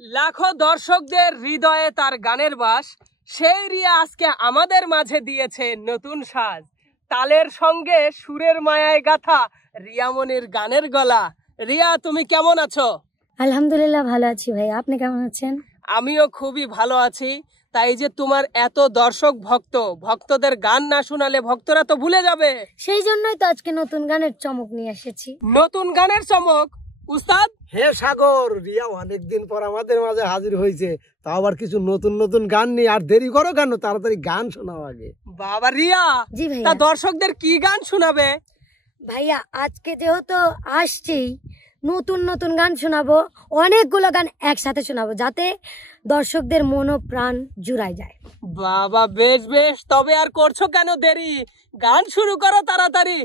লাখো দর্শকদের হৃদয়ে তার গানের বাস, সেই রিয়া আজকে আমাদের মাঝে দিয়েছে নতুন সাজ। তালের সঙ্গে সুরের মায়ায় গাথা রিয়ামনির গানের গলা। রিয়া, তুমি কেমন আছো? আলহামদুলিল্লাহ ভালো আছি ভাই, আপনি কেমন আছেন? আমিও খুবই ভালো আছি। তাই যে তোমার এত দর্শক ভক্তদের গান না শোনালে ভক্তরা তো ভুলে যাবে। সেই জন্যই তো আজকে নতুন গানের চমক নিয়ে এসেছি। নতুন গানের চমক? উস্তাদ হে সাগর, রিয়া অনেকদিন পর আমাদের মাঝে হাজির হয়েছে, তা আবার কিছু নতুন নতুন গান নিয়ে। আর দেরি করো কেন, তাড়াতাড়ি গান শোনাও আগে। বাবা রিয়া, জি ভাইয়া। তা দর্শকদের কি গান শোনাবে? ভাইয়া আজকে যেহেতু আসছি, নতুন নতুন গান শোনাবো, অনেকগুলো গান একসাথে শোনাবো যাতে দর্শকদের মন ও প্রাণ জুড়ায় যায়। বাবা বেশ বেশ, তবে আর করছো কেন দেরি, গান শুরু করো তাড়াতাড়ি।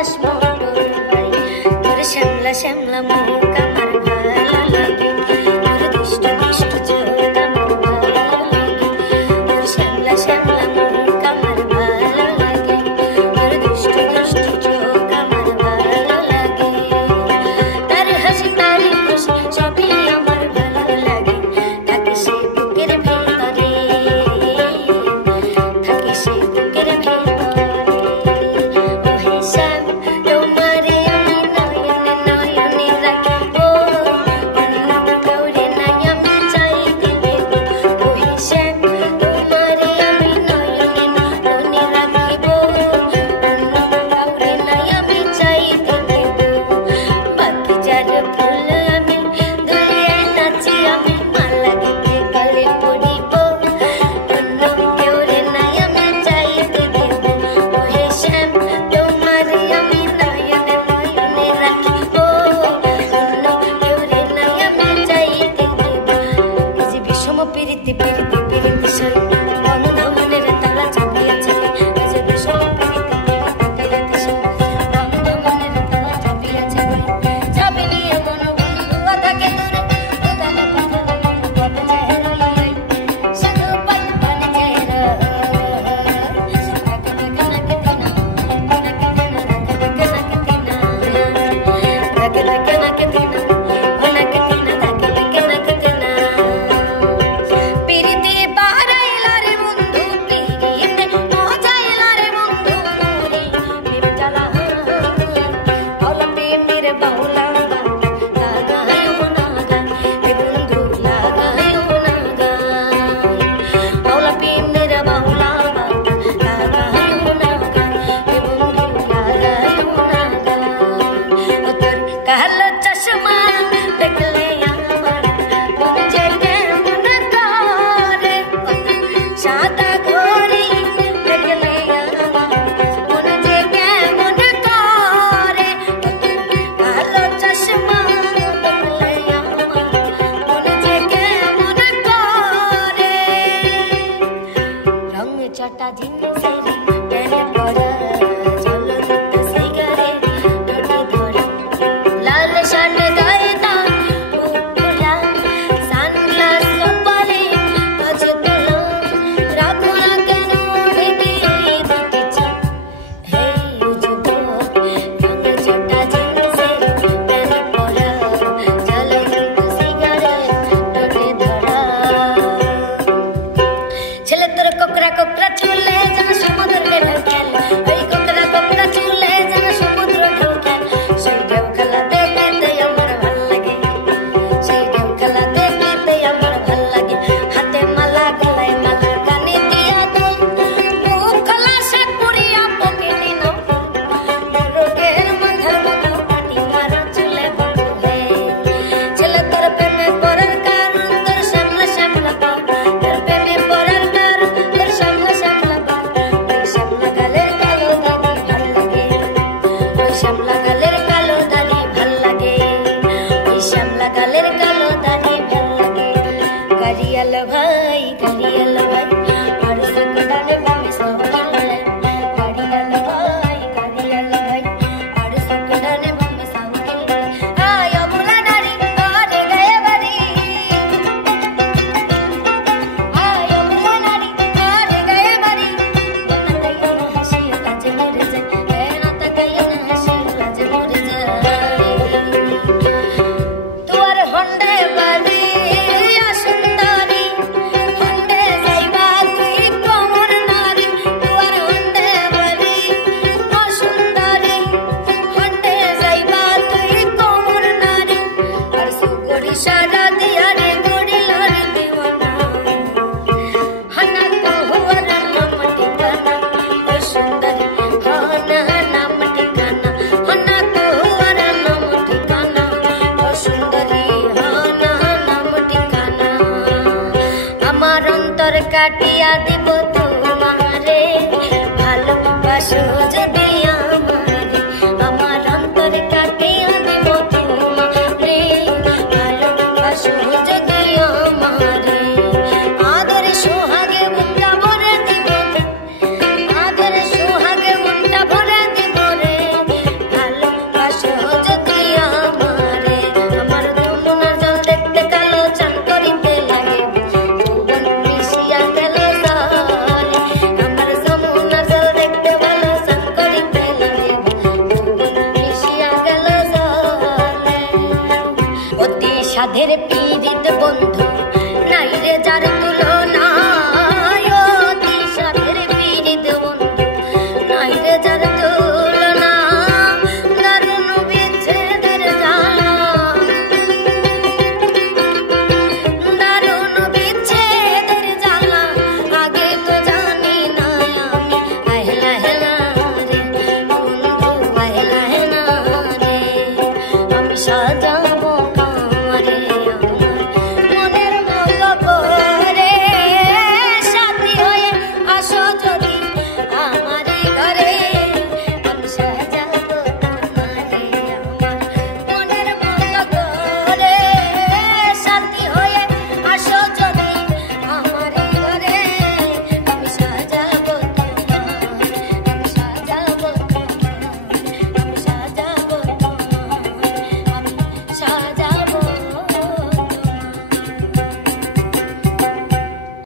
দাস মোটর ভাই তোর শ্যামলা শ্যামলা মুখ আমার ভালো লাগে তোর দুষ্ট দুষ্ট চোখ আমার ভালো লাগে তোর শ্যামলা শ্যামলা মুখ আমার ভালো লাগে তোর দুষ্ট দুষ্ট চোখ আমার ভালো লাগে তার হাসি তার খুশি সবই আমার ভালো লাগে থাকে সে বুকের ভেতরে থাকে সে বুকের ভেতরে ওহে শ্যাম তোমারে আমি নয়নে নয়নে রাখিব অন্য কাউরে নাই আমি চাইতে দেব ওহে শ্যাম তোমারে আমি নয়নে নয়নে রাখিব অন্য কাউরে নাই আমি চাইতে দেব বাকি যার ফুল আমি দুলিয়ে নাচি আমি মালা গেঁথে গলে পরিব অন্য কেউরে নাই আমি চাইতে দেব ওহে শ্যাম তোমারে আমি নয়নে নয়নে রাখিব অন্য কেউরে নাই আমি চাইতে দেব এই যে বিষম পীড়িতে পীড়িতে পীড়িতে সই বন্ধমনের তালা চাপিয়াছে এই যে বিষম পীড়িতে পীড়িতে পীড়িতে সই বন্ধমনের তালা চাপিয়াছে চাবি নিয়ে কোনো বন্ধু থাকে দূরে উদানে পাথর কবে যায় রই সাধু পান পান যায় পিরিতি বারাইলা রে বন্ধু পিরিতে মজাইলা রে বন্ধু মোরে বিমজালা আওলা প্রেমের বাউলা লাগায়ো না গান হে বন্ধু লাগায়ো না গান আওলা প্রেমের বাউলা লাগায়ো না গান হে বন্ধু লাগায়ো না গান ও তোর কালো চশমা দেখলে আমার মন যে কেমন করে সাদা ঘড়ি দেখলে আমার মন যে কেমন করে কালো চশমা দেখলে আমার মন যে কেমন করে রং চটা জিন্সের প্যান্ট পরা ঝলন্ত সিগারেট টোটি ধরা লাল শার্ট গায়ে দাও মুখ খোলা সানগ্লাস কপালে কাজ তোলা রাখো না কেন ঢেকে দুটি চোখ হে যুবক রং চটা জিন্সের প্যান্ট পরা ঝলন্ত সিগারেট টোটি ধরা ছেলে তোর কোকরা কোকরা চুলে যেন সমুদ্র ঢোকেল ওই কোকরা কোকরা চুলে যেন সমুদ্র ঢোকেল সেই ঢেউ খেলা দেখতে আমার ভাল লাগে সেই ঢেউ খেলা দেখতে আমার ভাল লাগে হাতে মালা গলায় মালা কানে দিয়া দুল মুখ খোলা শাক পুরিয়া পকেটে নাও রোগের মাথার মতো কাটি মারা চুলে বন্ধু হে ছেলে তোর প্রেমে পড়ার কারণ তোর শ্যামলা শ্যামলা পাও তোর প্রেমে পড়ার কারণ তোর শ্যামলা শ্যামলা পাও ওই শ্যামলা গালের কালো দাড়ি ভাল লাগে ওই শ্যামলা গালের কালো দাড়ি ভাল লাগে ওই শ্যামলা গালের কালো দাড়ি ভাল লাগে গাড়িয়াল ভাই আর সকদানে বামে সাউকিলে গাড়িয়াল ভাই আর সকদানে বামে সাউকিলে আয় অমলা নারী আরে গায়ে বাড়ি আয় অমলা নারী আরে গায়ে বাড়ি না তাকাই না হাসি লাজ মরে যায় না তাকাই না হাসি লাজ মরে যায় তুয়ার হন্ডে বাড়ি সুন্দরী হন্ডে যাইবা তুই কোমর নারী তুয়ার হন্ডে বাড়ি সুন্দরী হন্ডে যাইবা তুই কোমর নারী আর সুগড়ি সারা দিয়া রে গড়িলার দিওয়ানা হানা কহুয়ার নাম ঠিকানা ও সুন্দরী হানা নাম ঠিকানা হানা কহুয়ার নাম ঠিকানা ও সুন্দরী হানা নাম ঠিকানা আমার অন্তর কাটিয়া দিব তোমারে ভালোবাসো যদি আমারে আমার অন্তর কাটিয়া দিব তোমারে ভালোবাসো যদি আমারে আদরে সোহাগে মুন্ডা ভরে দিব আদরে সোহাগে মুন্ডা ভরে দিব রে সাধের পীড়িত বন্ধু নাই রে যার